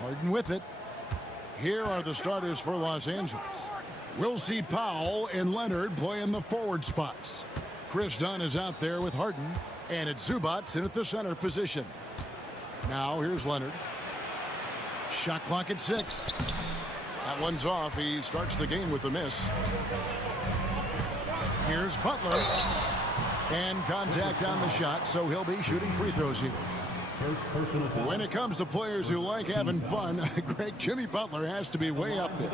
Harden with it. Here are the starters for Los Angeles. We'll see Powell and Leonard play in the forward spots. Chris Dunn is out there with Harden, and it's Zubac in at the center position. Now here's Leonard. Shot clock at 6. That one's off. He starts the game with a miss. Here's Butler. And contact on the shot, so he'll be shooting free throws here. When it comes to players who like having fun, Greg, Jimmy Butler has to be way up there.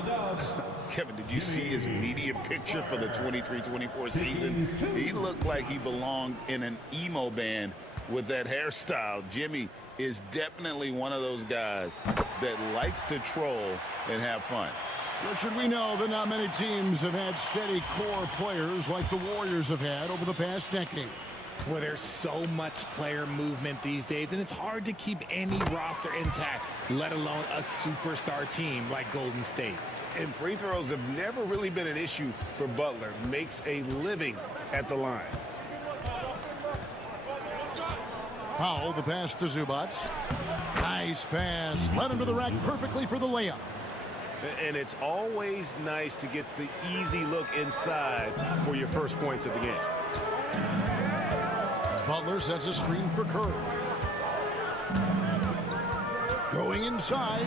Kevin, did you see his media picture for the 23-24 season? He looked like he belonged in an emo band with that hairstyle. Jimmy is definitely one of those guys that likes to troll and have fun. Well, should we know that not many teams have had steady core players like the Warriors have had over the past decade. Well, there's so much player movement these days, and it's hard to keep any roster intact, let alone a superstar team like Golden State. And free throws have never really been an issue for Butler. Makes a living at the line. Powell, the pass to Zubac. Nice pass. Led him to the rack perfectly for the layup. And it's always nice to get the easy look inside for your first points of the game. Butler sets a screen for Curry. Going inside.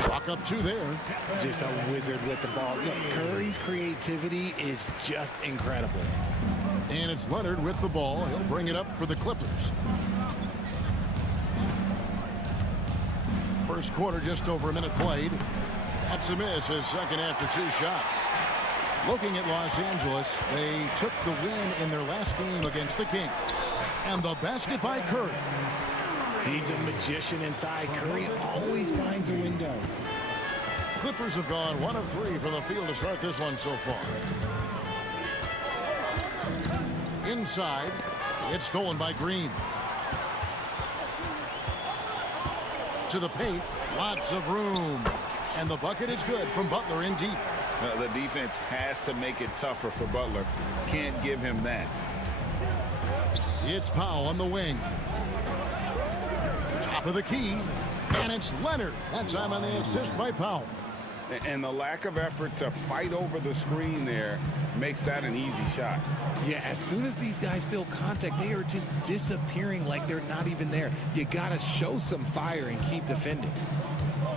Chalk up 2 there. Just a wizard with the ball. Look, Curry's creativity is just incredible. And it's Leonard with the ball. He'll bring it up for the Clippers. First quarter, just over a minute played. That's a miss, his second after 2 shots. Looking at Los Angeles, they took the win in their last game against the Kings. And the basket by Curry. He's a magician inside. Curry always finds a window. Clippers have gone 1 of 3 from the field to start this one so far. Inside, it's stolen by Green. To the paint, lots of room. And the bucket is good from Butler in deep. The defense has to make it tougher for Butler. Can't give him that. It's Powell on the wing. Top of the key. And it's Leonard. That time on the assist by Powell. And the lack of effort to fight over the screen there makes that an easy shot. Yeah, as soon as these guys feel contact, they are just disappearing like they're not even there. You got to show some fire and keep defending.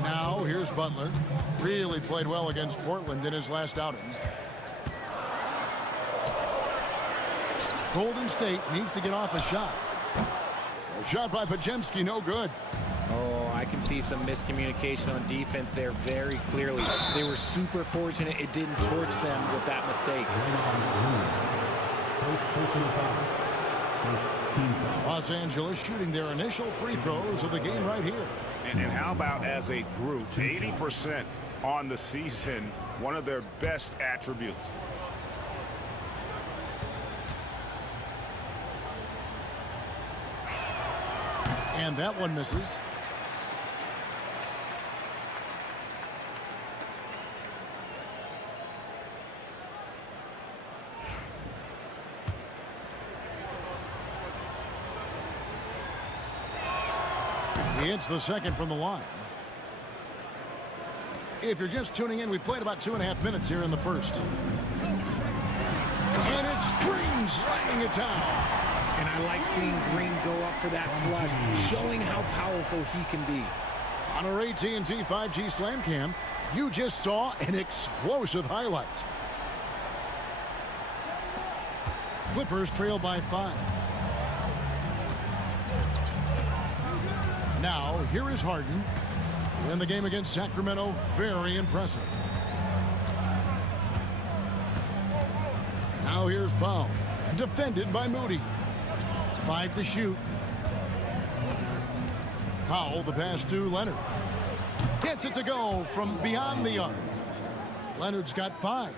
Now, here's Butler. Really played well against Portland in his last outing. Golden State needs to get off a shot. A shot by Podziemski, no good. Oh, I can see some miscommunication on defense there very clearly. They were super fortunate it didn't torch them with that mistake. Los Angeles shooting their initial free throws of the game right here. And how about as a group, 80% on the season, one of their best attributes. And that one misses. He hits the second from the line. If you're just tuning in, we played about 2.5 minutes here in the first. And it's Green slamming it down. And I like seeing Green go up for that flush, showing how powerful he can be. On our AT&T 5G Slam Cam, you just saw an explosive highlight. Clippers trail by 5. Now, here is Harden. In the game against Sacramento, very impressive. Now here's Powell. Defended by Moody. 5 to shoot. Powell, the pass to Leonard. Gets it to go from beyond the arc. Leonard's got 5.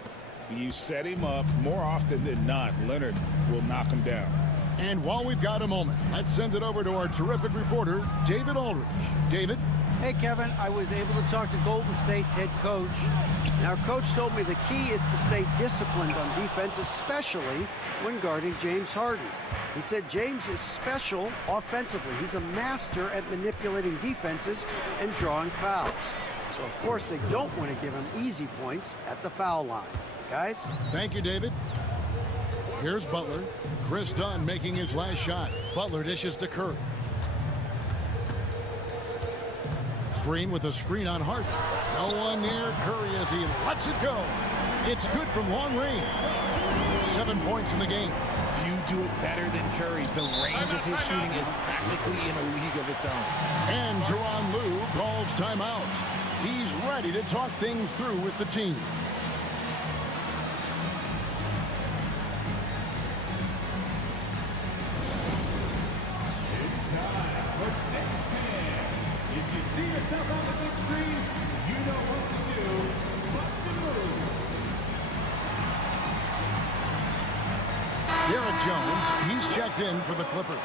You set him up more often than not. Leonard will knock him down. And while we've got a moment, let's send it over to our terrific reporter, David Aldridge. David? Hey, Kevin, I was able to talk to Golden State's head coach. And our coach told me the key is to stay disciplined on defense, especially when guarding James Harden. He said James is special offensively. He's a master at manipulating defenses and drawing fouls. So, of course, they don't want to give him easy points at the foul line. Guys? Thank you, David. Here's Butler. Chris Dunn making his last shot. Butler dishes to Curry. Green with a screen on Harden. No one near Curry as he lets it go. It's good from long range. 7 points in the game. Few do it better than Curry. The range of his shooting is practically in a league of its own. And Tyronn Lue calls timeout. He's ready to talk things through with the team. Jones, he's checked in for the Clippers.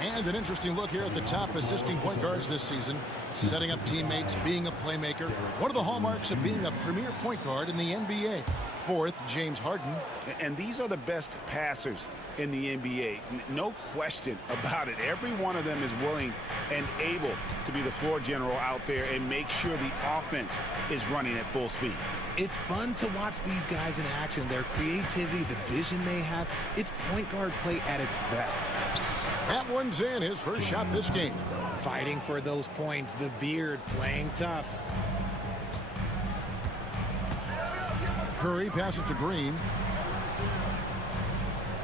And an interesting look here at the top assisting point guards this season. Setting up teammates, being a playmaker. One of the hallmarks of being a premier point guard in the NBA. Fourth, James Harden. And these are the best passers in the NBA. No question about it. Every one of them is willing and able to be the floor general out there and make sure the offense is running at full speed. It's fun to watch these guys in action. Their creativity, the vision they have, it's point guard play at its best. That one's in, his first shot this game. Fighting for those points, the beard playing tough. Curry passes to Green.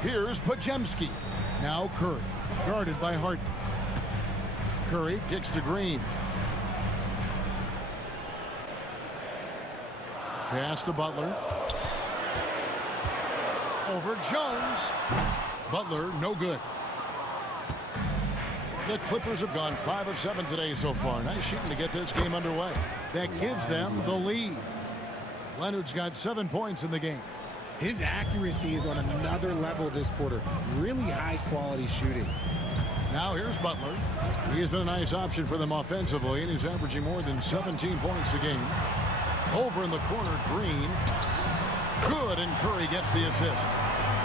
Here's Podziemski. Now Curry, guarded by Harden. Curry kicks to Green. Pass to Butler. Over Jones. Butler, no good. The Clippers have gone 5 of 7 today so far. Nice shooting to get this game underway. That gives them the lead. Leonard's got 7 points in the game. His accuracy is on another level this quarter. Really high-quality shooting. Now here's Butler. He has been a nice option for them offensively, and he's averaging more than 17 points a game. Over in the corner, Green. Good, and Curry gets the assist.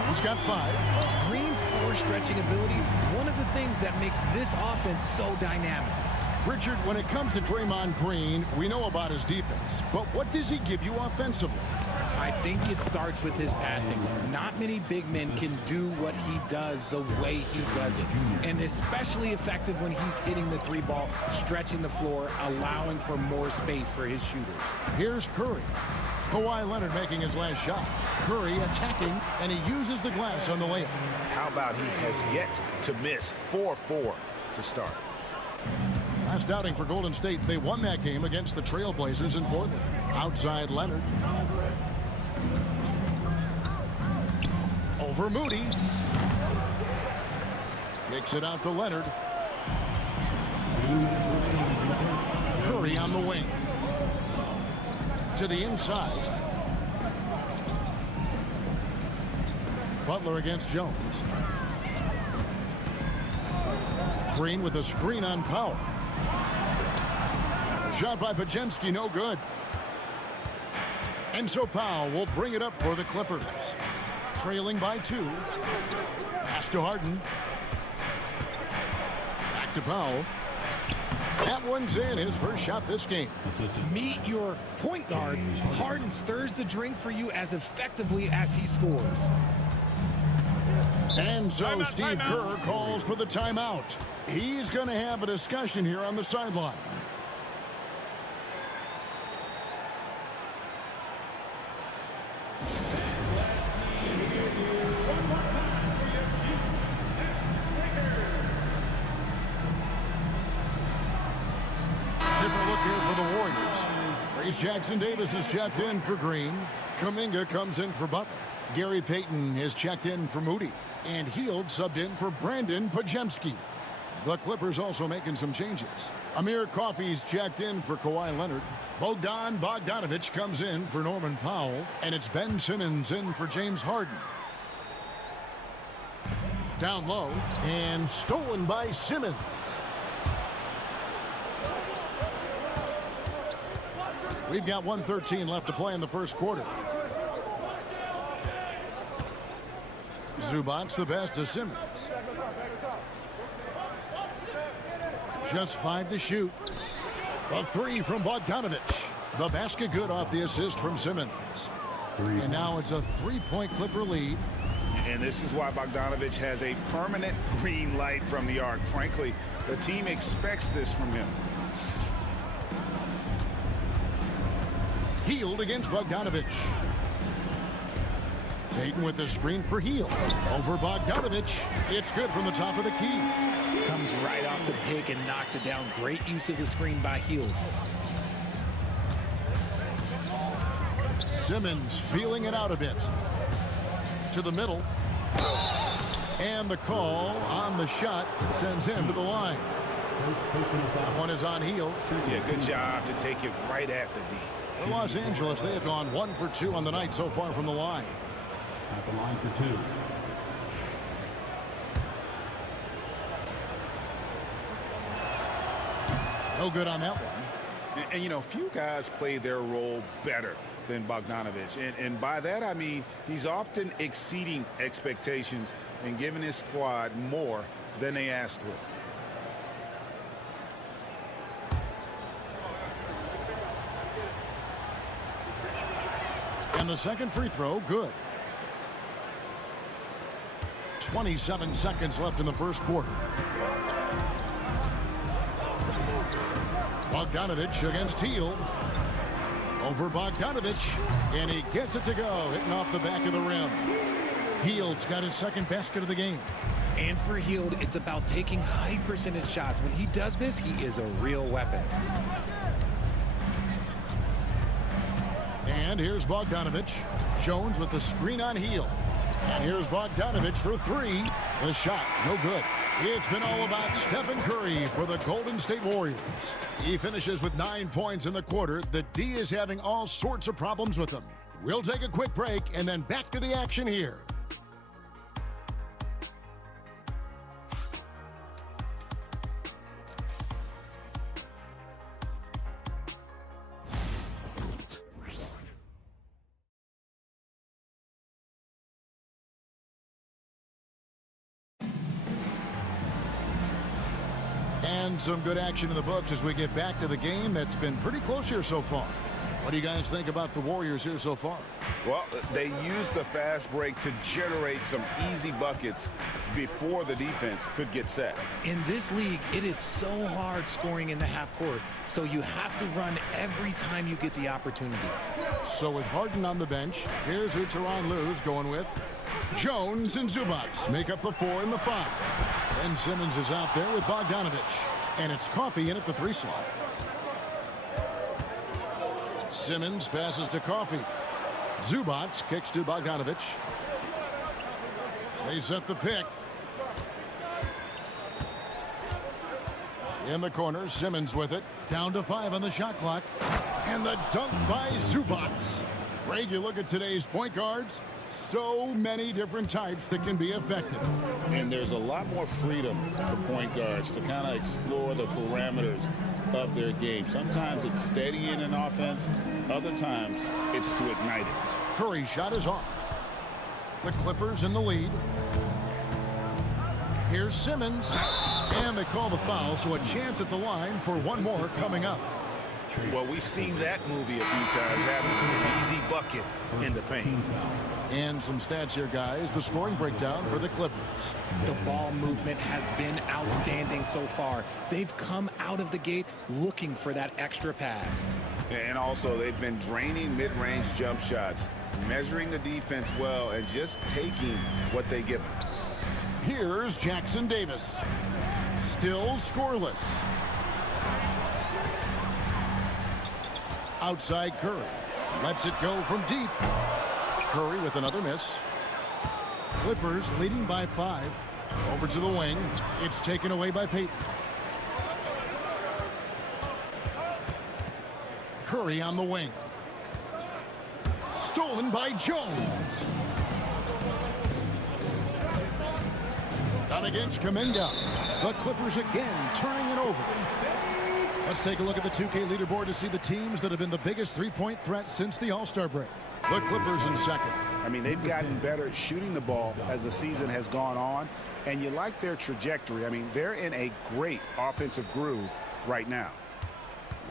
He's got 5. Green's floor stretching ability, one of the things that makes this offense so dynamic. Richard, when it comes to Draymond Green, we know about his defense, but what does he give you offensively? I think it starts with his passing. Not many big men can do what he does the way he does it. And especially effective when he's hitting the 3-ball, stretching the floor, allowing for more space for his shooters. Here's Curry. Kawhi Leonard making his last shot. Curry attacking, and he uses the glass on the layup. How about he has yet to miss 4-4 to start? Last outing for Golden State, they won that game against the Trailblazers in Portland. Outside Leonard. Over Moody. Kicks it out to Leonard. Curry on the wing. To the inside. Butler against Jones. Green with a screen on Powell. Shot by Podziemski, no good. And so Powell will bring it up for the Clippers. Trailing by 2. Pass to Harden. Back to Powell. That one's in, his first shot this game. Meet your point guard. Harden stirs the drink for you as effectively as he scores. And so Steve Kerr calls for the timeout. He's going to have a discussion here on the sideline. Different look here for the Warriors. Trace Jackson-Davis is checked in for Green. Kuminga comes in for Butler. Gary Payton is checked in for Moody. And Hield subbed in for Brandon Podziemski. The Clippers also making some changes. Amir Coffey's checked in for Kawhi Leonard. Bogdan Bogdanovic comes in for Norman Powell. And it's Ben Simmons in for James Harden. Down low and stolen by Simmons. We've got 1:13 left to play in the first quarter. Zubac's the pass to Simmons. Just 5 to shoot. A 3 from Bogdanovich. The basket good off the assist from Simmons. And now it's a 3-point Clipper lead. And this is why Bogdanovich has a permanent green light from the arc. Frankly, the team expects this from him. Hield against Bogdanovich. Payton with the screen for Hield. Over Bogdanovich. It's good from the top of the key. Comes right off the pick and knocks it down. Great use of the screen by Hield. Simmons feeling it out a bit. To the middle. And the call on the shot sends him to the line. That one is on Hield. Yeah, good job to take it right at the D. For Los Angeles, they have gone 1 for 2 on the night so far from the line. At the line for 2. No good on that one. And you know, few guys play their role better than Bogdanovich. And by that, I mean he's often exceeding expectations and giving his squad more than they asked for. And the second free throw, good. 27 seconds left in the first quarter. Bogdanovich against Hield. Over Bogdanovich, and he gets it to go, hitting off the back of the rim. Hield's got his second basket of the game. And for Hield, it's about taking high percentage shots. When he does this, he is a real weapon. And here's Bogdanovich. Jones with the screen on Hield. And here's Bogdanovich for 3. The shot, no good. It's been all about Stephen Curry for the Golden State Warriors. He finishes with 9 points in the quarter. The D is having all sorts of problems with him. We'll take a quick break and then back to the action here. And some good action in the books as we get back to the game that's been pretty close here so far. What do you guys think about the Warriors here so far? Well, they used the fast break to generate some easy buckets before the defense could get set. In this league, it is so hard scoring in the half court, so you have to run every time you get the opportunity. So with Harden on the bench, here's who Tyronn Lue's going with. Jones and Zubac make up the 4 and the 5. And Simmons is out there with Bogdanovich. And it's Coffey in at the 3 slot. Simmons passes to Coffey. Zubac kicks to Bogdanovich. They set the pick. In the corner, Simmons with it. Down to 5 on the shot clock. And the dunk by Zubac. Greg, you look at today's point guards. So many different types that can be effective. And there's a lot more freedom for point guards to kind of explore the parameters of their game. Sometimes it's steadying an offense. Other times it's to ignite it. Curry's shot is off. The Clippers in the lead. Here's Simmons. And they call the foul, so a chance at the line for one more coming up. Well, we've seen that movie a few times, having an easy bucket in the paint. And some stats here, guys. The scoring breakdown for the Clippers. The ball movement has been outstanding so far. They've come out of the gate looking for that extra pass. And also, they've been draining mid-range jump shots, measuring the defense well, and just taking what they give them. Here's Jackson Davis. Still scoreless. Outside Curry. Lets it go from deep. Curry with another miss. Clippers leading by 5. Over to the wing. It's taken away by Payton. Curry on the wing. Stolen by Jones. Down against Kuminga. The Clippers again turning it over. Let's take a look at the 2K leaderboard to see the teams that have been the biggest three-point threat since the All-Star break. The Clippers in second. I mean, they've gotten better at shooting the ball as the season has gone on, and you like their trajectory. I mean, they're in a great offensive groove right now.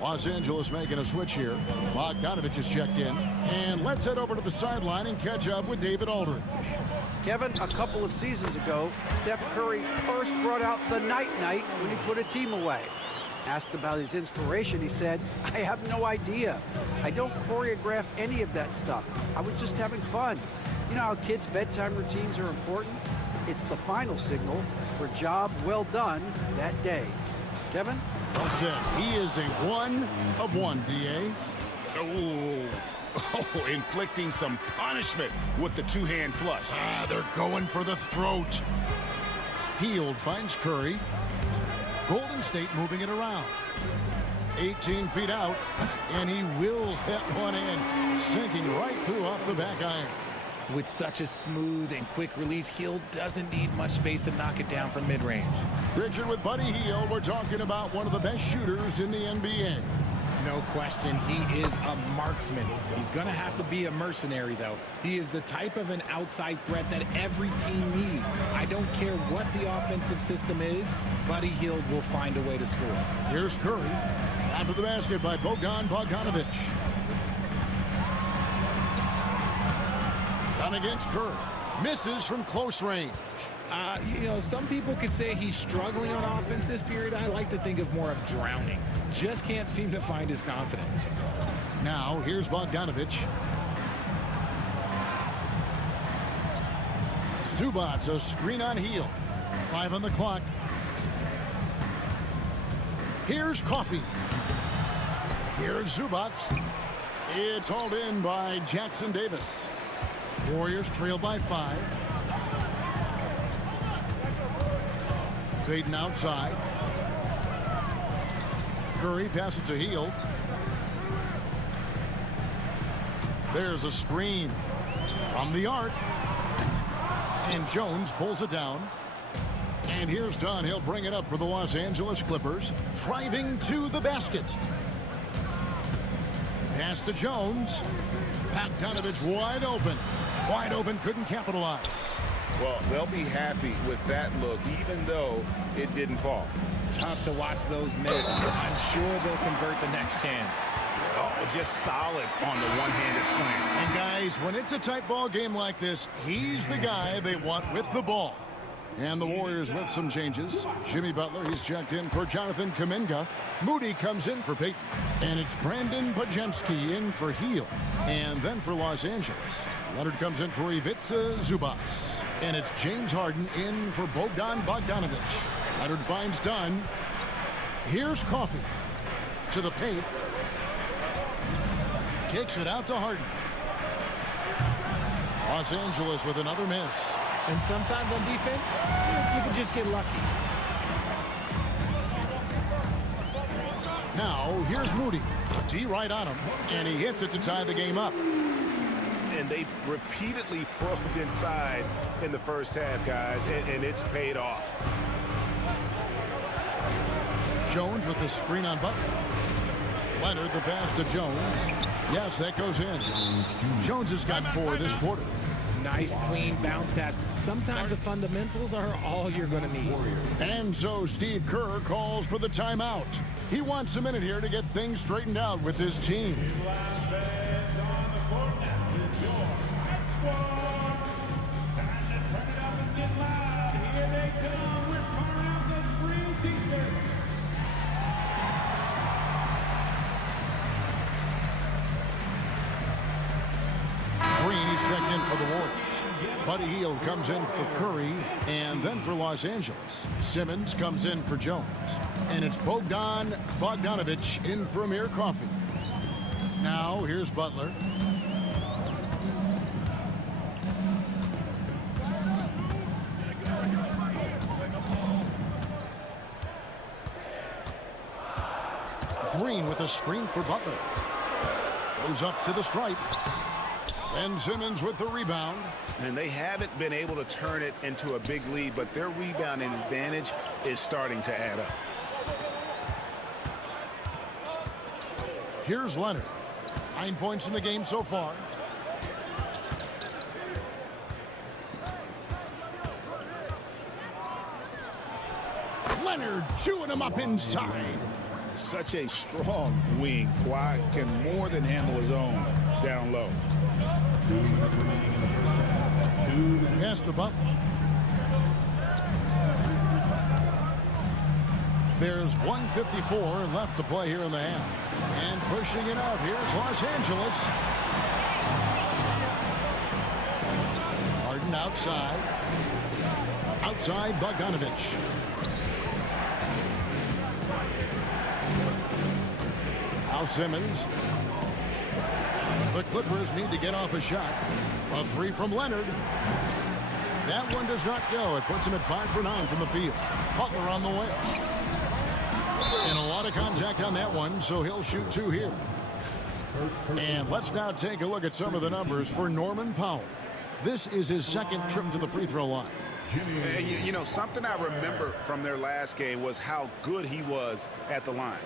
Los Angeles making a switch here. Bogdanovich is checked in. And let's head over to the sideline and catch up with David Aldridge. Kevin, a couple of seasons ago, Steph Curry first brought out the night-night when he put a team away. Asked about his inspiration, he said, "I have no idea. I don't choreograph any of that stuff. I was just having fun." You know how kids' bedtime routines are important? It's the final signal for job well done that day. Kevin? Well said. He is a 1 of 1, D.A. Oh, inflicting some punishment with the two-hand flush. They're going for the throat. Hield finds Curry. Golden State moving it around. 18 feet out, and he wills that one in, sinking right through off the back iron. With such a smooth and quick release, Hield doesn't need much space to knock it down from mid-range. Richard, with Buddy Hield, we're talking about one of the best shooters in the NBA. No question, he is a marksman. He's going to have to be a mercenary, though. He is the type of an outside threat that every team needs. I don't care what the offensive system is, Buddy Hield will find a way to score. Here's Curry. After the basket by Bogdanovich. Down against Curry. Misses from close range. You know, some people could say he's struggling on offense this period. I like to think of more of drowning. Just can't seem to find his confidence. Now, here's Bogdanovich. Zubac, a screen on Hield. 5 on the clock. Here's Coffey. Here's Zubac. It's hauled in by Jackson Davis. Warriors trail by 5. Baden outside. Curry passes to Hield. There's a screen from the arc. And Jones pulls it down. And here's Dunn. He'll bring it up for the Los Angeles Clippers. Driving to the basket. Pass to Jones. Bogdanovich wide open. Wide open, couldn't capitalize. Well, they'll be happy with that look, even though it didn't fall. Tough to watch those miss. I'm sure they'll convert the next chance. Oh, just solid on the one-handed slam. And guys, when it's a tight ball game like this, he's the guy they want with the ball. And the Warriors with some changes. Jimmy Butler, he's checked in for Jonathan Kuminga. Moody comes in for Peyton. And it's Brandon Podziemski in for Hield. And then for Los Angeles, Leonard comes in for Ivica Zubac. And it's James Harden in for Bogdanovich. Leonard finds Dunn. Here's Coffey to the paint. Kicks it out to Harden. Los Angeles with another miss. And sometimes on defense, you can just get lucky. Now, here's Moody. D right on him, and he hits it to tie the game up. And they've repeatedly probed inside in the first half, guys, and it's paid off. Jones with the screen on Butler. Leonard, the pass to Jones. Yes, that goes in. Jones has got 4 this quarter. Nice, clean bounce pass. Sometimes the fundamentals are all you're going to need. And so Steve Kerr calls for the timeout. He wants a minute here to get things straightened out with his team. Checked in for the Warriors. Buddy Hield comes in for Curry and then for Los Angeles. Simmons comes in for Jones. And it's Bogdanovich in for Amir Coffey. Now here's Butler. Green with a screen for Butler. Goes up to the stripe. And Simmons with the rebound. And they haven't been able to turn it into a big lead, but their rebounding advantage is starting to add up. Here's Leonard. 9 points in the game so far. Leonard chewing him up inside. Such a strong wing. Kawhi can more than handle his own down low. 2 minutes remaining in the first half. 2 minutes. Pass to Butler. There's 1:54 left to play here in the half. And pushing it up, here's Los Angeles. Harden outside. Outside Bogdanovich. Now Simmons. The Clippers need to get off a shot. A three from Leonard. That one does not go. It puts him at 5 for 9 from the field. Butler on the way. And a lot of contact on that one, so he'll shoot 2 here. And let's now take a look at some of the numbers for Norman Powell. This is his second trip to the free throw line. And you know, something I remember from their last game was how good he was at the line.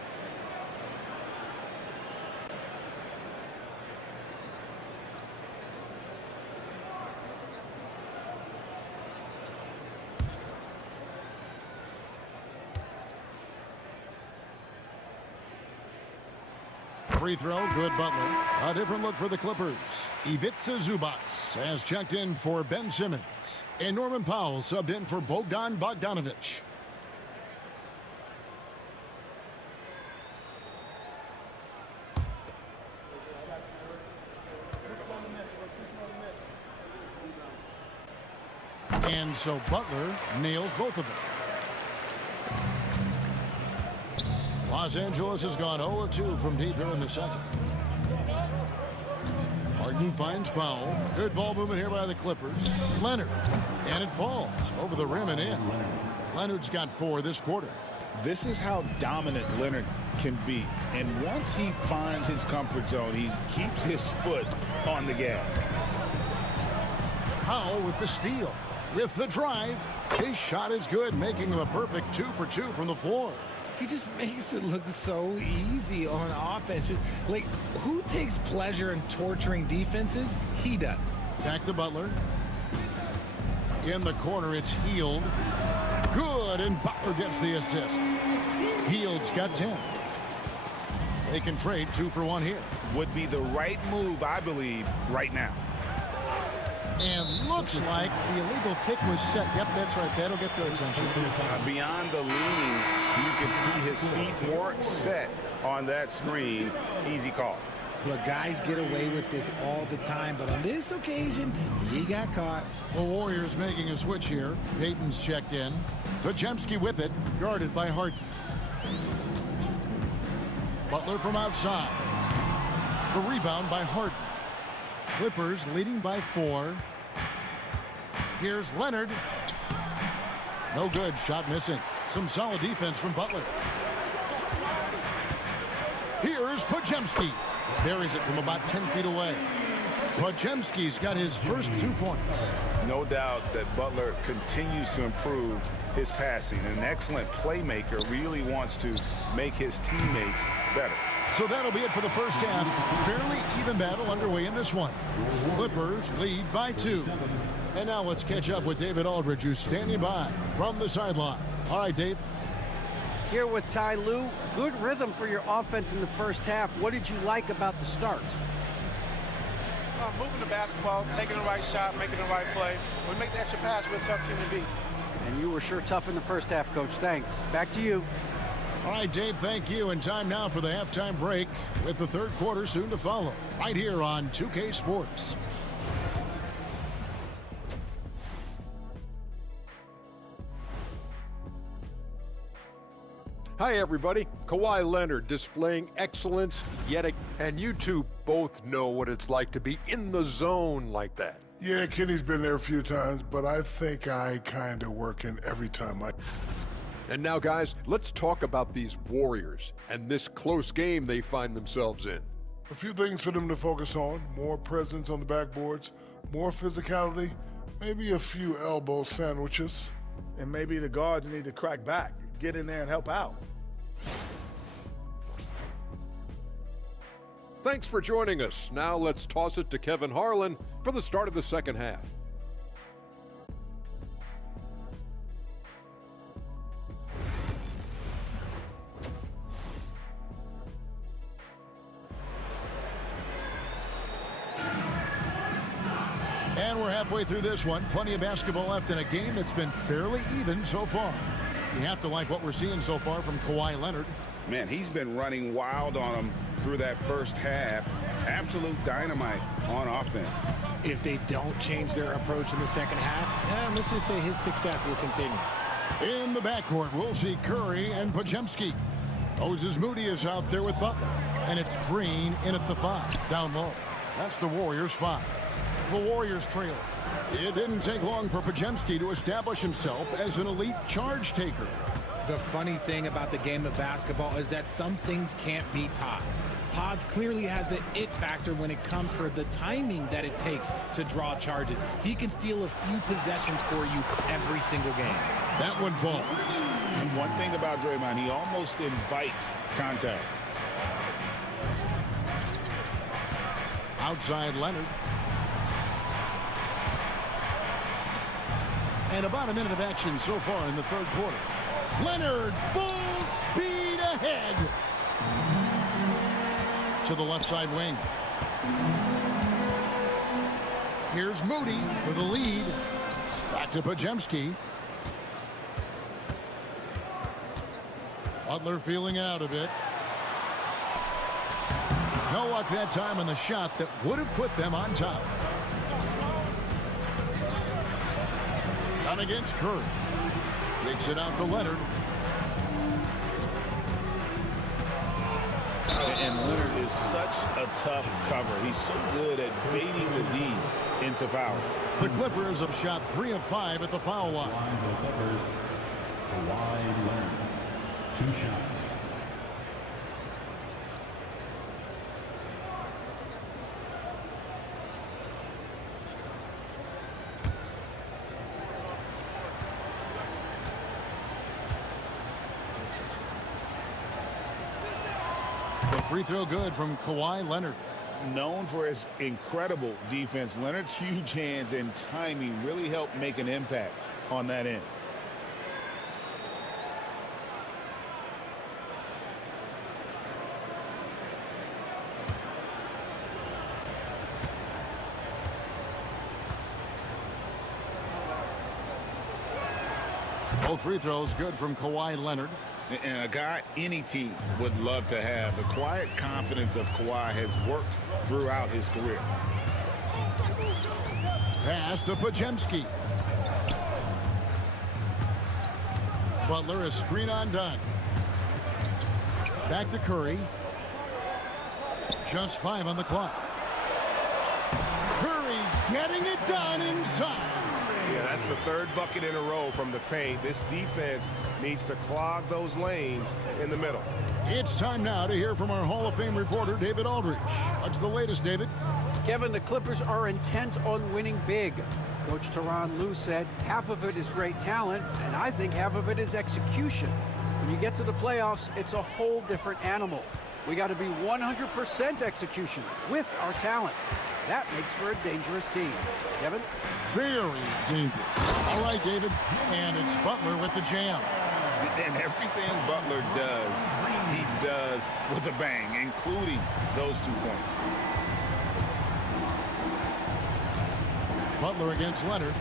Free throw, good Butler. A different look for the Clippers. Ivica Zubac has checked in for Ben Simmons. And Norman Powell subbed in for Bogdan Bogdanovich. And so Butler nails both of them. Los Angeles has gone 0 of 2 from deep here in the second. Harden finds Powell. Good ball movement here by the Clippers. Leonard. And it falls over the rim and in. Leonard's got 4 this quarter. This is how dominant Leonard can be. And once he finds his comfort zone, he keeps his foot on the gas. Powell with the steal. With the drive. His shot is good, making him a perfect 2 for 2 from the floor. He just makes it look so easy on offense. Like, who takes pleasure in torturing defenses? He does. Back to Butler. In the corner, it's Hield. Good, and Butler gets the assist. Hield's got 10. They can trade 2 for 1 here. Would be the right move, I believe, right now. And looks like the illegal kick was set. Yep, that's right. That'll get their attention. Beyond the leaning, you can see his feet more set on that screen. Easy call. Look, guys get away with this all the time, but on this occasion, he got caught. The Warriors making a switch here. Payton's checked in. Podziemski with it, guarded by Harden. Butler from outside. The rebound by Harden. Clippers leading by 4. Here's Leonard. No good. Shot missing. Some solid defense from Butler. Here's Podziemski. Buries it from about 10 feet away. Podziemski's got his first 2 points. No doubt that Butler continues to improve his passing. An excellent playmaker, really wants to make his teammates better. So that'll be it for the first half. Fairly even battle underway in this one. Clippers lead by 2. And now let's catch up with David Aldridge, who's standing by from the sideline. All right, Dave. Here with Ty Lue. Good rhythm for your offense in the first half. What did you like about the start? Moving the basketball, taking the right shot, making the right play. When we make the extra pass, we're a tough team to beat. And you were sure tough in the first half, Coach. Thanks. Back to you. All right, Dave, thank you. And time now for the halftime break with the third quarter soon to follow. Right here on 2K Sports. Hi, everybody. Kawhi Leonard displaying excellence yet again. And you two both know what it's like to be in the zone like that. Yeah, Kenny's been there a few times, but I think I kind of work in every time. And now, guys, let's talk about these Warriors and this close game they find themselves in. A few things for them to focus on: more presence on the backboards, more physicality, maybe a few elbow sandwiches. And maybe the guards need to crack back, get in there and help out. Thanks for joining us. Now let's toss it to Kevin Harlan for the start of the second half. And we're halfway through this one. Plenty of basketball left in a game that's been fairly even so far. You have to like what we're seeing so far from Kawhi Leonard. Man, he's been running wild on them through that first half. Absolute dynamite on offense. If they don't change their approach in the second half, let's just say his success will continue. In the backcourt, we'll see Curry and Podziemski. Moses Moody is out there with Butler. And it's Green in at the 5, down low. That's the Warriors' 5. The Warriors trail. It didn't take long for Podziemski to establish himself as an elite charge taker. The funny thing about the game of basketball is that some things can't be taught. Pods clearly has the it factor when it comes for the timing that it takes to draw charges. He can steal a few possessions for you every single game. That one falls. And one thing about Draymond, he almost invites contact. Outside Leonard. And about a minute of action so far in the third quarter. Leonard, full speed ahead. To the left side wing. Here's Moody for the lead. Back to Podziemski. Butler feeling it out a bit. No luck that time on the shot that would have put them on top. Down against Curry. Kicks it out to Leonard. And Leonard is such a tough cover. He's so good at baiting the D into foul. The Clippers have shot 3 of 5 at the foul line. The Clippers, Kawhi Leonard, 2 shots. The free throw good from Kawhi Leonard. Known for his incredible defense, Leonard's huge hands and timing really help make an impact on that end. Both free throws good from Kawhi Leonard. And a guy any team would love to have. The quiet confidence of Kawhi has worked throughout his career. Pass to Podziemski. Butler is screen on done. Back to Curry. Just 5 on the clock. Curry getting it done inside. Yeah, that's the third bucket in a row from the paint. This defense needs to clog those lanes in the middle. It's time now to hear from our Hall of Fame reporter, David Aldridge. What's the latest, David? Kevin, the Clippers are intent on winning big. Coach Tyronn Lue said half of it is great talent, and I think half of it is execution. When you get to the playoffs, it's a whole different animal. We got to be 100% execution with our talent. That makes for a dangerous team. Kevin? Very dangerous. All right, David. And it's Butler with the jam. And everything Butler does, he does with a bang, including those 2 points. Butler against Leonard.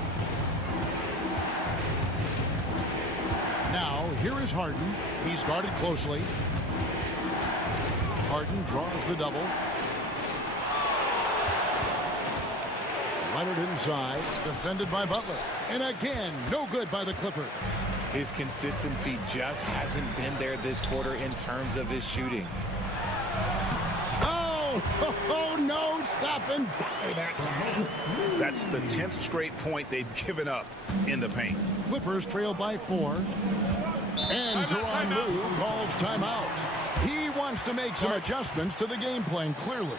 Now, here is Harden. He's guarded closely. Harden draws the double. Leonard inside, defended by Butler. And again, no good by the Clippers. His consistency just hasn't been there this quarter in terms of his shooting. Oh, no, stopping by that time. That's the 10th straight point they've given up in the paint. Clippers trail by 4. And Tyronn Lue calls timeout. He wants to make some adjustments to the game plan, clearly.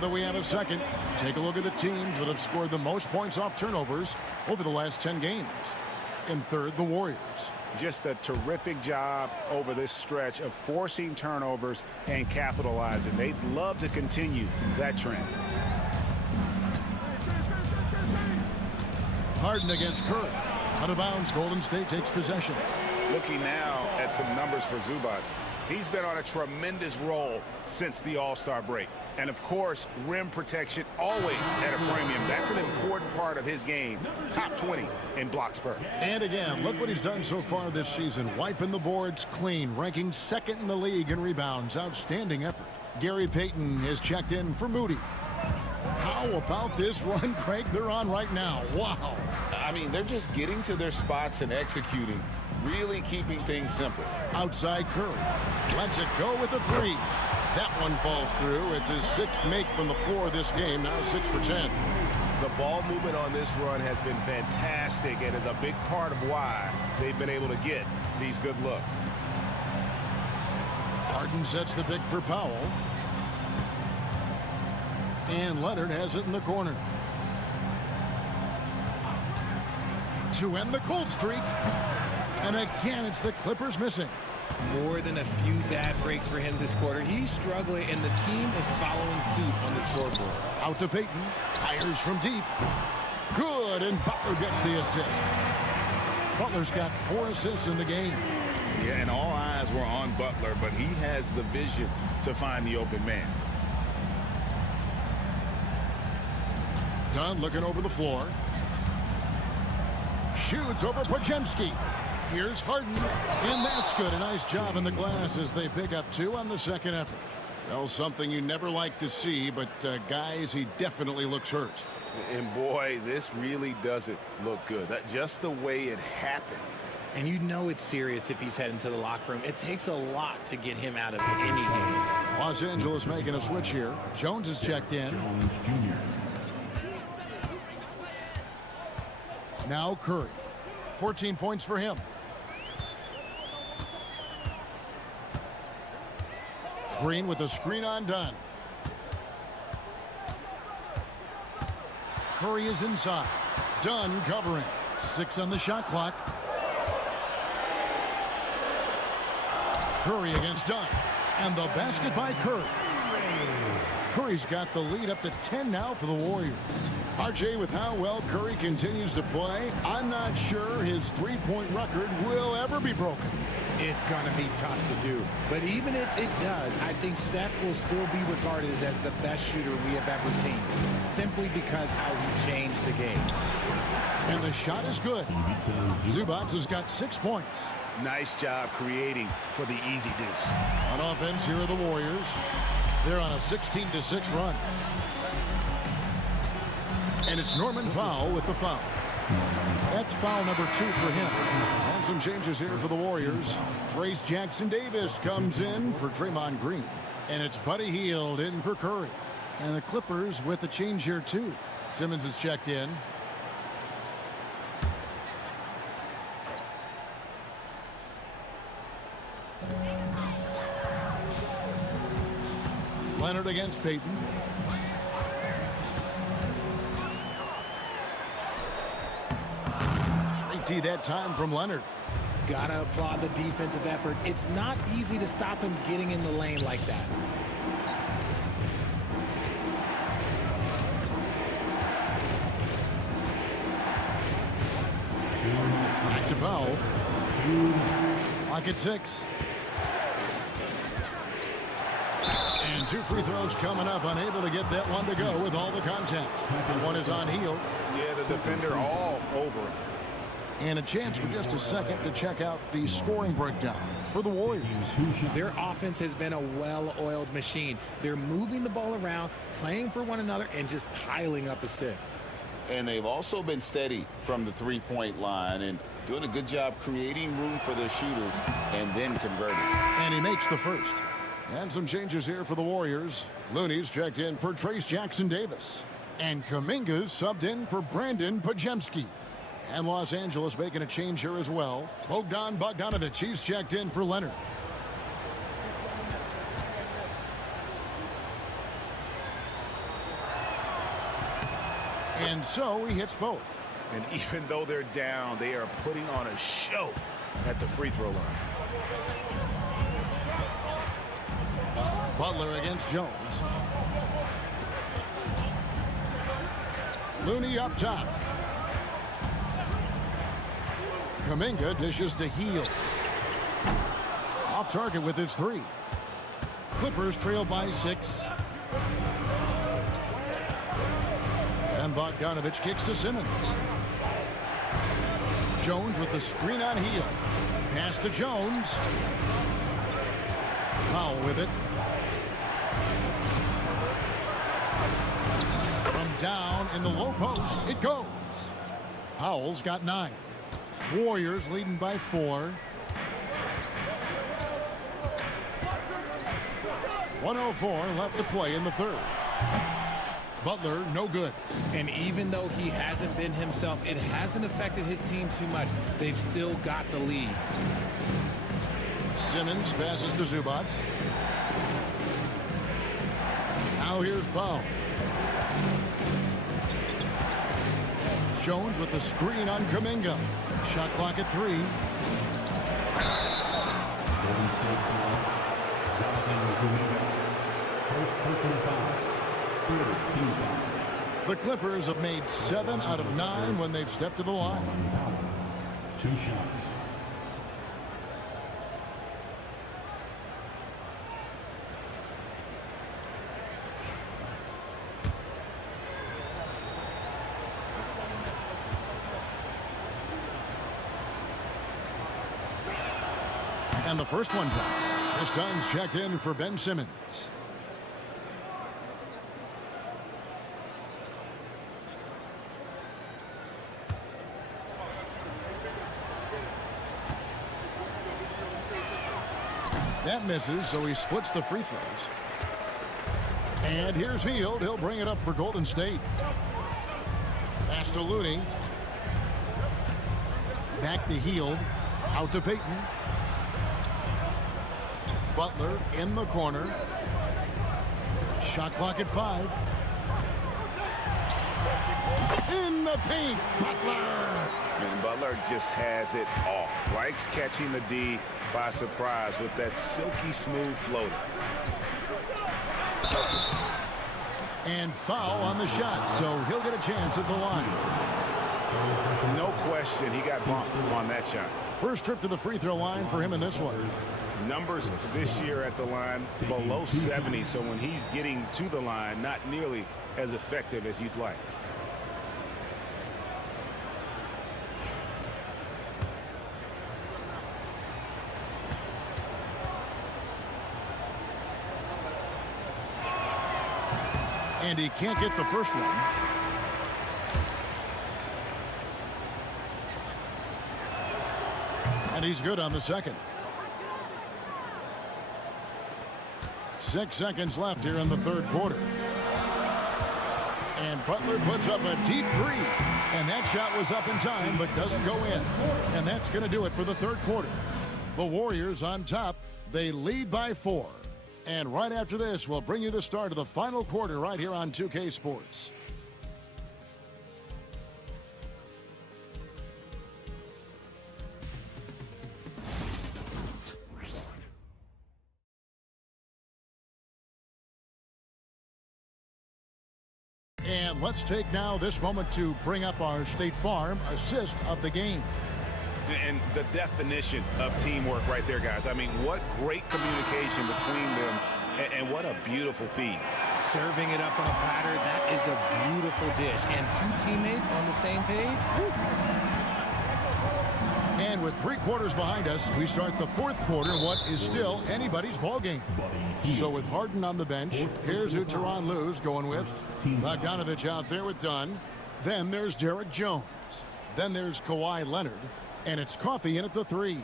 that we have a second, take a look at the teams that have scored the most points off turnovers over the last 10 games. In third, the Warriors. Just a terrific job over this stretch of forcing turnovers and capitalizing. They'd love to continue that trend. Harden against Curry. Out of bounds, Golden State takes possession. Looking now at some numbers for Zubac. He's been on a tremendous roll since the All-Star break. And, of course, rim protection always at a premium. That's an important part of his game. Top 20 in blocks per. And again, look what he's done so far this season. Wiping the boards clean, ranking second in the league in rebounds. Outstanding effort. Gary Payton is checked in for Moody. How about this run break they're on right now? Wow. I mean, they're just getting to their spots and executing, really keeping things simple. Outside Curry. Lets it go with a three. That one falls through. It's his sixth make from the floor this game, now 6 for 10. The ball movement on this run has been fantastic and is a big part of why they've been able to get these good looks. Harden sets the pick for Powell. And Leonard has it in the corner. To end the cold streak. And again, it's the Clippers missing. More than a few bad breaks for him this quarter. He's struggling, and the team is following suit on the scoreboard. Out to Payton. Fires from deep. Good, and Butler gets the assist. Butler's got 4 assists in the game. Yeah, and all eyes were on Butler, but he has the vision to find the open man. Dunn looking over the floor. Shoots over Podziemski. Here's Harden, and that's good. A nice job in the glass as they pick up 2 on the second effort. Well, something you never like to see, but guys, he definitely looks hurt. And boy, this really doesn't look good. That just the way it happened. And you know it's serious if he's heading to the locker room. It takes a lot to get him out of any game. Los Angeles making a switch here. Jones is checked in. Jones Jr. Now Curry. 14 points for him. Green with a screen on Dunn. Curry is inside. Dunn covering. 6 on the shot clock. Curry against Dunn. And the basket by Curry. Curry's got the lead up to 10 now for the Warriors. RJ, with how well Curry continues to play, I'm not sure his three-point record will ever be broken. It's going to be tough to do. But even if it does, I think Steph will still be regarded as the best shooter we have ever seen, simply because how he changed the game. And the shot is good. Zubac has got 6 points. Nice job creating for the easy deuce. On offense, here are the Warriors. They're on a 16-6 run. And it's Norman Powell with the foul. That's foul number 2 for him. And some changes here for the Warriors. Trace Jackson-Davis comes in for Draymond Green. And it's Buddy Hield in for Curry. And the Clippers with a change here too. Simmons is checked in. Leonard against Payton. Great D that time from Leonard. Gotta applaud the defensive effort. It's not easy to stop him getting in the lane like that. Back to Powell. Clock at 6. And 2 free throws coming up. Unable to get that one to go with all the contact. One is on Hield. Yeah, the defender all over him. And a chance for just a second to check out the scoring breakdown for the Warriors. Their offense has been a well-oiled machine. They're moving the ball around, playing for one another, and just piling up assists. And they've also been steady from the three-point line and doing a good job creating room for their shooters and then converting. And he makes the first. And some changes here for the Warriors. Looney's checked in for Trace Jackson-Davis. And Kuminga's subbed in for Brandon Podziemski. And Los Angeles making a change here as well. Bogdan Bogdanovic, he's checked in for Leonard. And so he hits both. And even though they're down, they are putting on a show at the free throw line. Butler against Jones. Looney up top. Kuminga dishes to Hield. Off target with his three. Clippers trail by 6. And Bogdanovich kicks to Simmons. Jones with the screen on Hield. Pass to Jones. Powell with it. From down in the low post, it goes. Powell's got 9. Warriors leading by 4. 104 left to play in the third. Butler, no good. And even though he hasn't been himself, it hasn't affected his team too much. They've still got the lead. Simmons passes to Zubac. Now here's Powell. Jones with the screen on Kuminga. Shot clock at 3. Golden State foul. Jonathan Kuminga. First personal foul. Third team foul. The Clippers have made 7 out of 9 when they've stepped to the line. 2 shots. And the first one drops. This Dunn's checked in for Ben Simmons. That misses, so he splits the free throws. And here's Hield. He'll bring it up for Golden State. Pass to Looney. Back to Hield. Out to Payton. Butler in the corner. Shot clock at 5. In the paint. Butler. And Butler just has it all. Likes catching the D by surprise with that silky smooth floater. And foul on the shot, so he'll get a chance at the line. No question, he got bumped on that shot. First trip to the free throw line for him in this one. Numbers this year at the line below 70, so when he's getting to the line, not nearly as effective as you'd like. And he can't get the first one. And he's good on the second. 6 seconds left here in the third quarter. And Butler puts up a deep 3. And that shot was up in time, but doesn't go in. And that's going to do it for the third quarter. The Warriors on top. They lead by 4. And right after this, we'll bring you the start of the final quarter right here on 2K Sports. And let's take now this moment to bring up our State Farm assist of the game. And the definition of teamwork right there, guys. I mean, what great communication between them, and what a beautiful feed. Serving it up on a platter, that is a beautiful dish. And 2 teammates on the same page. Woo. And with 3 quarters behind us, we start the fourth quarter, what is still anybody's ball game. So with Harden on the bench, here's who Tyronn Lue's going with. Bogdanovich out there with Dunn. Then there's Derek Jones. Then there's Kawhi Leonard. And it's Coffey in at the 3.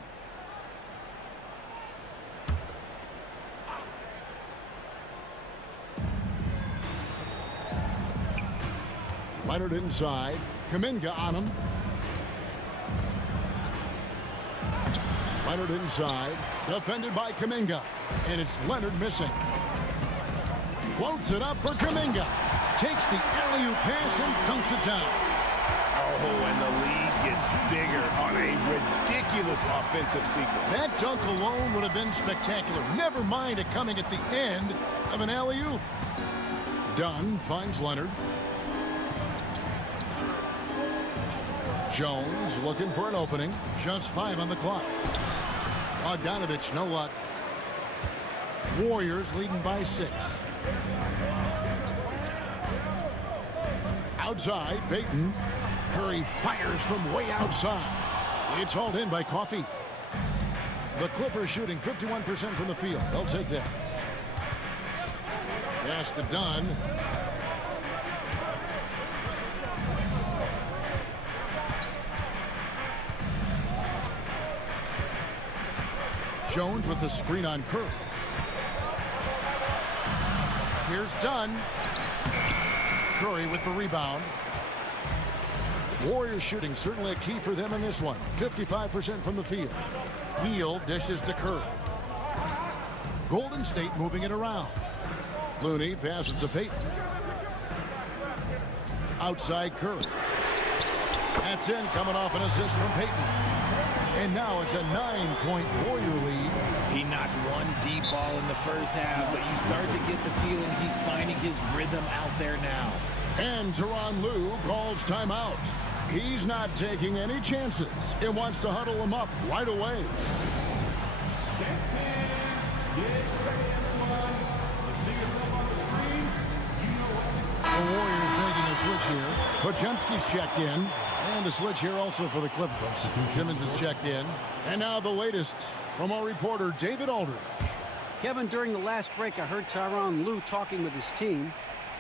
Leonard inside. Kuminga on him. Leonard inside. Defended by Kuminga. And it's Leonard missing. Floats it up for Kuminga. Takes the alley-oop pass and dunks it down. Oh, and the lead gets bigger on a ridiculous offensive sequence. That dunk alone would have been spectacular. Never mind it coming at the end of an alley-oop. Dunn finds Leonard. Jones looking for an opening. Just 5 on the clock. Bogdanovich, no luck. Warriors leading by 6. Outside, Payton. Curry fires from way outside. It's hauled in by Coffey. The Clippers shooting 51% from the field. They'll take that. Pass to Dunn. Jones with the screen on Curry. Here's Dunn. Curry with the rebound. Warriors shooting certainly a key for them in this one. 55% from the field. Hield dishes to Curry. Golden State moving it around. Looney passes to Payton. Outside Curry. That's in, coming off an assist from Payton. And now it's a 9-point Warrior lead. He knocked one deep ball in the first half, but you start to get the feeling he's finding his rhythm out there now. And Tyronn Lue calls timeout. He's not taking any chances and wants to huddle him up right away. The Warriors making a switch here. Podziemski's checked in. And a switch here also for the Clippers. Simmons is checked in. And now the latest from our reporter, David Aldridge. Kevin, during the last break, I heard Tyronn Lue talking with his team.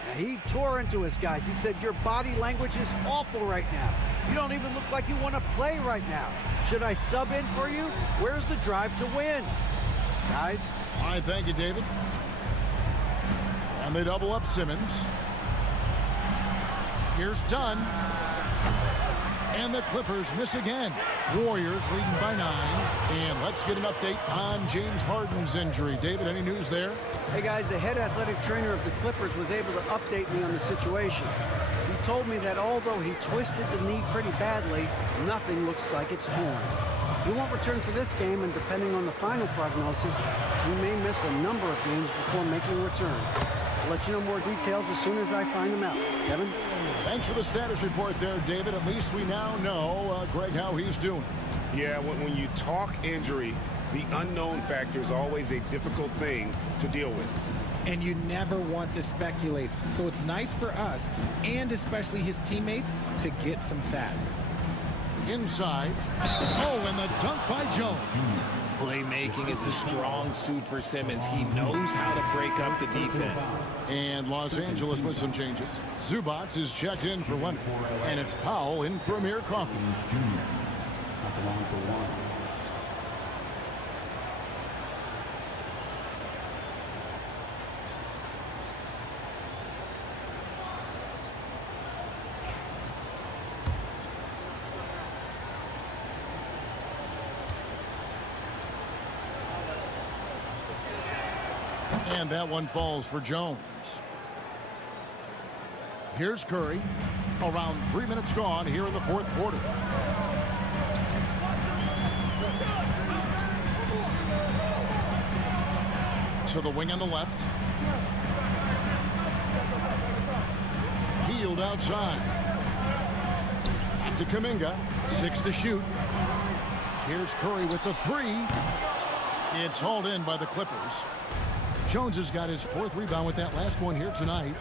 Now, he tore into his guys. He said, your body language is awful right now. You don't even look like you want to play right now. Should I sub in for you? Where's the drive to win? Guys? All right, thank you, David. And they double up Simmons. Here's Dunn. And the Clippers miss again. Warriors leading by 9. And let's get an update on James Harden's injury. David, any news there? Hey, guys, the head athletic trainer of the Clippers was able to update me on the situation. He told me that although he twisted the knee pretty badly, nothing looks like it's torn. He won't return for this game, and depending on the final prognosis, he may miss a number of games before making a return. I'll let you know more details as soon as I find them out. Kevin? Thanks for the status report there, David. At least we now know, Greg, how he's doing. Yeah, when you talk injury, the unknown factor is always a difficult thing to deal with. And you never want to speculate. So it's nice for us, and especially his teammates, to get some facts. Inside. Oh, and the dunk by Jones. Playmaking is a strong suit for Simmons. He knows how to break up the defense. And Los Angeles with some changes. Zubac is checked in for Leonard. And it's Powell in for Amir Coffey. At the line for 1. And that one falls for Jones. Here's Curry. Around 3 minutes gone here in the fourth quarter. To the wing on the left. Hield outside. Back to Kuminga. 6 to shoot. Here's Curry with the 3. It's hauled in by the Clippers. Jones has got his 4th rebound with that last one here tonight.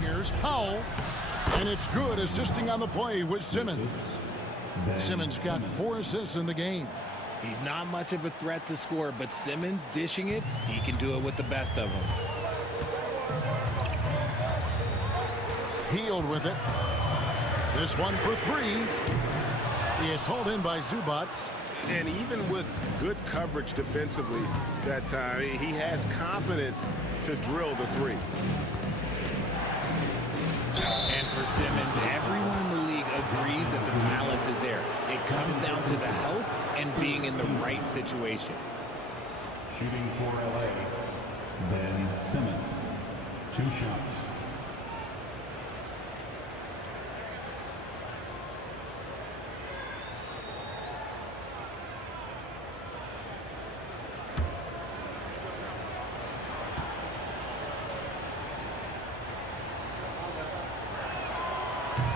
Here's Powell. And it's good, assisting on the play with Simmons. Simmons got 4 assists in the game. He's not much of a threat to score, but Simmons dishing it, he can do it with the best of them. Hield with it. This one for 3. It's hauled in by Zubac. And even with good coverage defensively that time, he has confidence to drill the 3. And for Simmons, everyone in the league agrees that the talent is there. It comes down to the health and being in the right situation. Shooting for LA, Ben Simmons. 2 shots.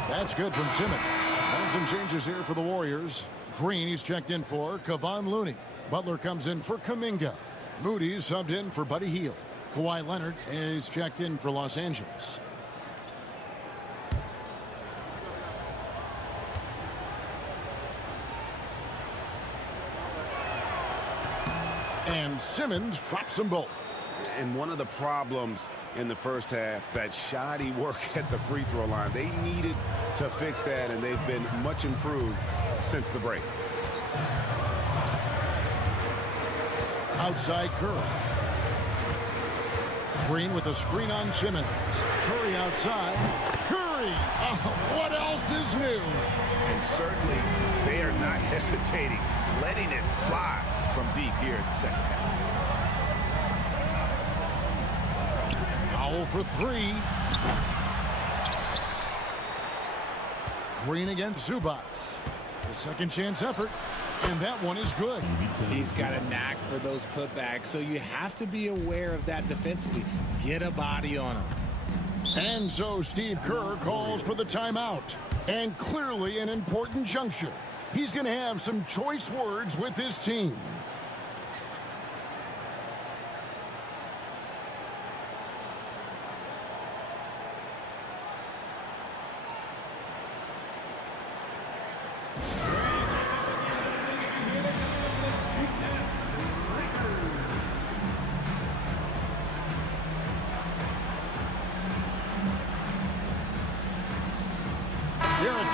That's good from Simmons. And some changes here for the Warriors. Green, he's checked in for Kevon Looney. Butler comes in for Kuminga. Moody's subbed in for Buddy Hield. Kawhi Leonard is checked in for Los Angeles. And Simmons drops them both. And one of the problems in the first half, that shoddy work at the free throw line. They needed to fix that, and they've been much improved since the break. Outside Curry. Green with a screen on Simmons. Curry outside. Curry! What else is new? And certainly they are not hesitating, letting it fly from deep here in the second half. Powell for three. Green against Zubac. The second chance effort. And that one is good. He's got a knack for those putbacks, so you have to be aware of that defensively. Get a body on him. And so Steve Kerr calls for the timeout. And clearly an important juncture. He's going to have some choice words with his team.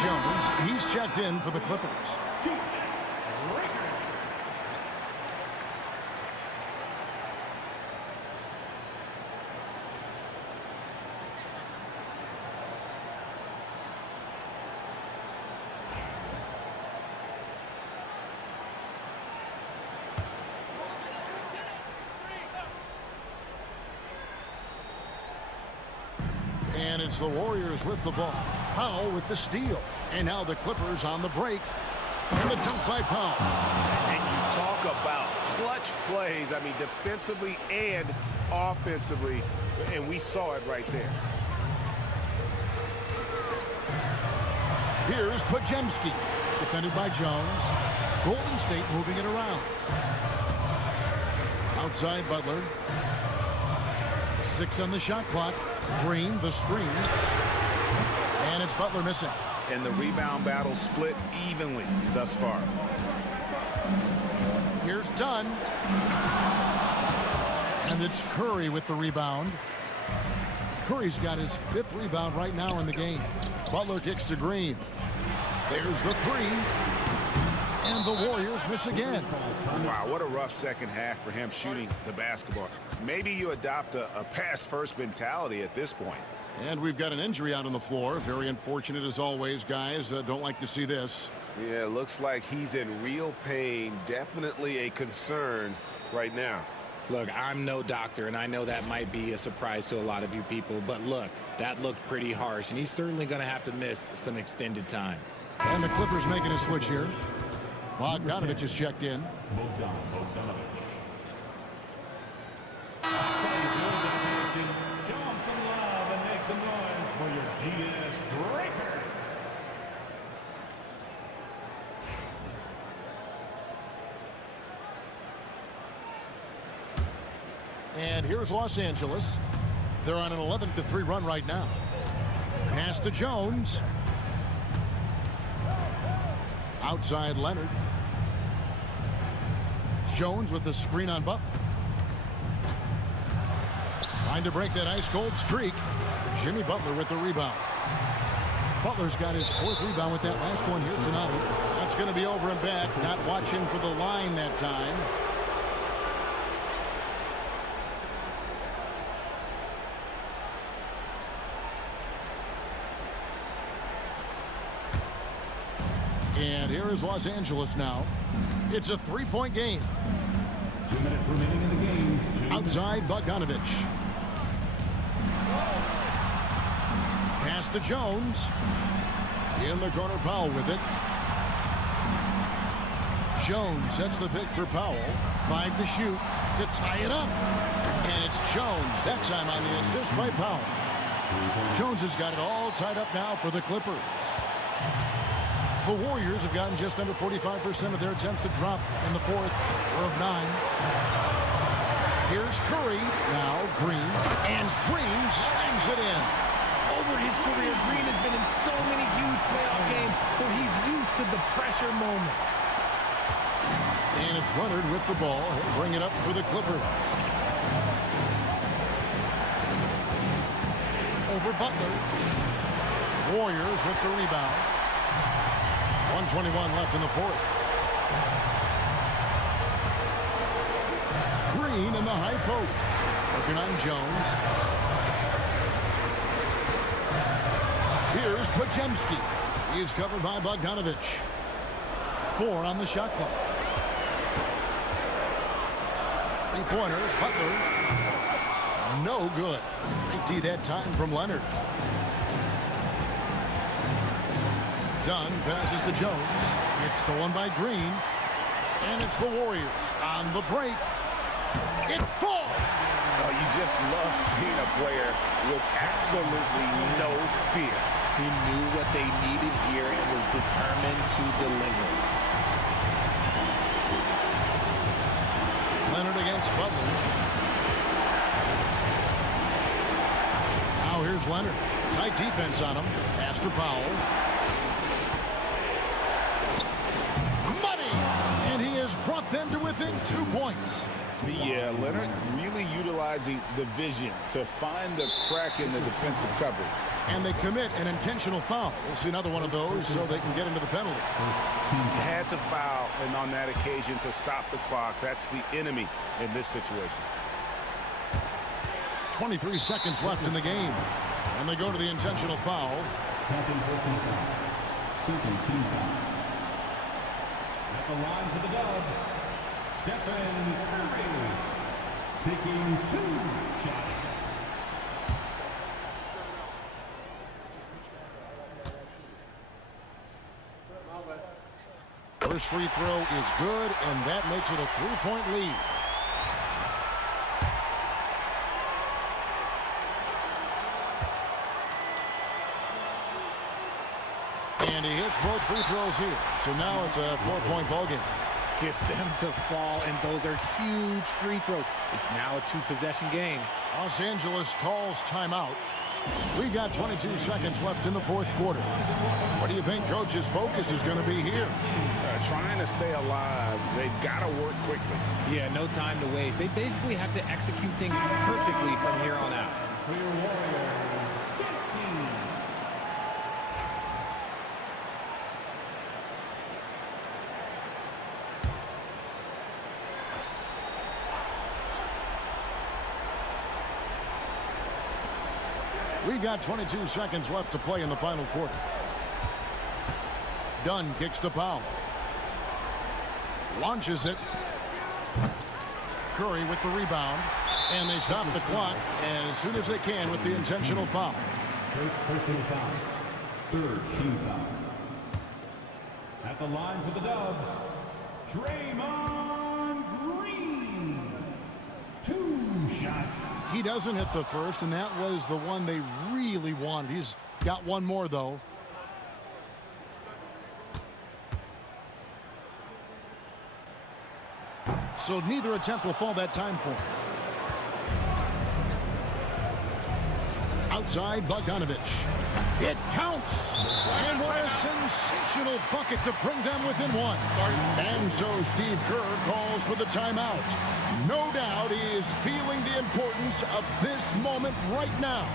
Jones, he's checked in for the Clippers. And it's the Warriors with the ball. Powell with the steal. And now the Clippers on the break. And the dunk by Powell. And you talk about clutch plays, I mean, defensively and offensively. And we saw it right there. Here's Podziemski. Defended by Jones. Golden State moving it around. Outside Butler. 6 on the shot clock. Green, the screen. And it's Butler missing. And the rebound battle split evenly thus far. Here's Dunn. And it's Curry with the rebound. Curry's got his 5th rebound right now in the game. Butler kicks to Green. There's the 3. And the Warriors miss again. Wow, what a rough second half for him shooting the basketball. Maybe you adopt a pass-first mentality at this point. And we've got an injury out on the floor. Very unfortunate as always, guys. Don't like to see this. Yeah, it looks like he's in real pain. Definitely a concern right now. Look, I'm no doctor, and I know that might be a surprise to a lot of you people. But look, that looked pretty harsh, and he's certainly going to have to miss some extended time. And the Clippers making a switch here. Bogdanovich is checked in. Bogdanovich. Show him some love and make some noise for your DS Breaker. And here's Los Angeles. They're on an 11-3 run right now. Pass to Jones. Outside Leonard. Jones with the screen on Butler. Trying to break that ice-cold streak. Jimmy Butler with the rebound. Butler's got his 4th rebound with that last one here tonight. That's going to be over and back. Not watching for the line that time. And here is Los Angeles now. It's a 3-point game. 2 minutes remaining in the game. Outside Bogdanovich. Pass to Jones. In the corner, Powell with it. Jones sets the pick for Powell. 5 to shoot to tie it up. And it's Jones, that time on the assist by Powell. Jones has got it all tied up now for the Clippers. The Warriors have gotten just under 45% of their attempts to drop in the fourth. We're of 9. Here's Curry. Now Green. And Green slams it in. Over his career, Green has been in so many huge playoff games, so he's used to the pressure moments. And it's Leonard with the ball. He'll bring it up for the Clippers. Over Butler. Warriors with the rebound. 1:21 left in the fourth. Green in the high post. Working on Jones. Here's Podziemski. He's covered by Bogdanovich. 4 on the shot clock. Three-pointer, Butler. No good. Great D that time from Leonard. Dunn passes to Jones. It's stolen by Green. And it's the Warriors on the break. It falls. Oh, you just love seeing a player with absolutely no fear. He knew what they needed here and was determined to deliver. Leonard against Butler. Now here's Leonard. Tight defense on him. Pass to Powell. Money! And he has brought them to within 2 points. Yeah, Leonard really utilizing the vision to find the crack in the defensive coverage. And they commit an intentional foul. We'll see another one of those so they can get into the penalty. Had to foul, and on that occasion to stop the clock. That's the enemy in this situation. 23 seconds left in the game. And they go to the intentional foul. At the line for the Dubs, Stephen Curry, taking 2 shots. First free throw is good, and that makes it a 3-point lead. And he hits both free throws here. So now it's a 4-point ball game. Gets them to fall, and those are huge free throws. It's now a 2-possession game. Los Angeles calls timeout. We got 22 seconds left in the fourth quarter. What do you think Coach's focus is going to be here? Trying to stay alive. They've got to work quickly. Yeah, no time to waste. They basically have to execute things perfectly from here on out. For your Warriors, 16. We got 22 seconds left to play in the final quarter. Dunn kicks to Powell. Launches it. Curry with the rebound. And they stop the clock as soon as they can with the intentional foul. Personal foul. 3rd team foul. At the line for the Dubs, Draymond Green. 2 shots. He doesn't hit the first, and that was the one they really wanted. He's got one more, though. So neither attempt will fall that time for him. Outside, Bogdanovich. It counts! And what a sensational bucket to bring them within 1. And so Steve Kerr calls for the timeout. No doubt he is feeling the importance of this moment right now.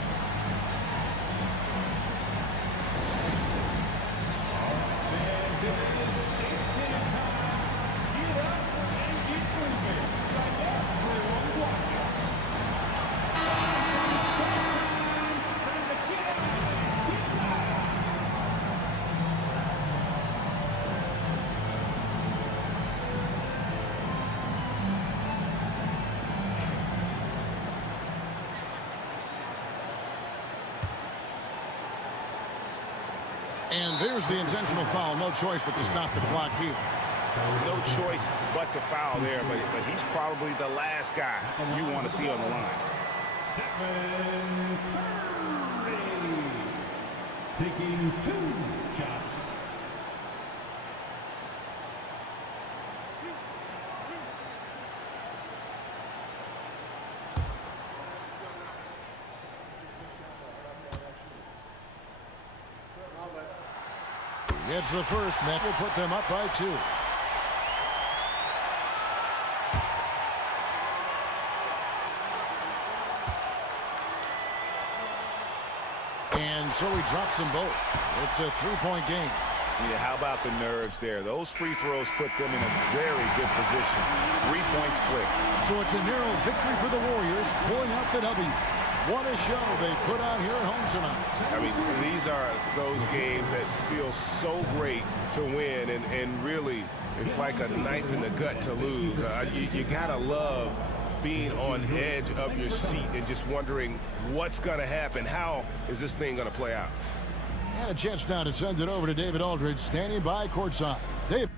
And there's the intentional foul. No choice but to stop the clock here. No choice but to foul there, but he's probably the last guy you want to see on the line. Stephen Curry. taking 2 shots. It's the first, and that will put them up by 2. And so he drops them both. It's a 3-point game. Yeah, how about the nerves there? Those free throws put them in a very good position. 3 points quick. So it's a narrow victory for the Warriors, pulling out the W. What a show they put on here at home tonight. I mean, these are those games that feel so great to win, and really, it's like a knife in the gut to lose. You gotta love being on edge of your seat and just wondering what's gonna happen. How is this thing gonna play out? And a chance now to send it over to David Aldridge, standing by courtside. Dave.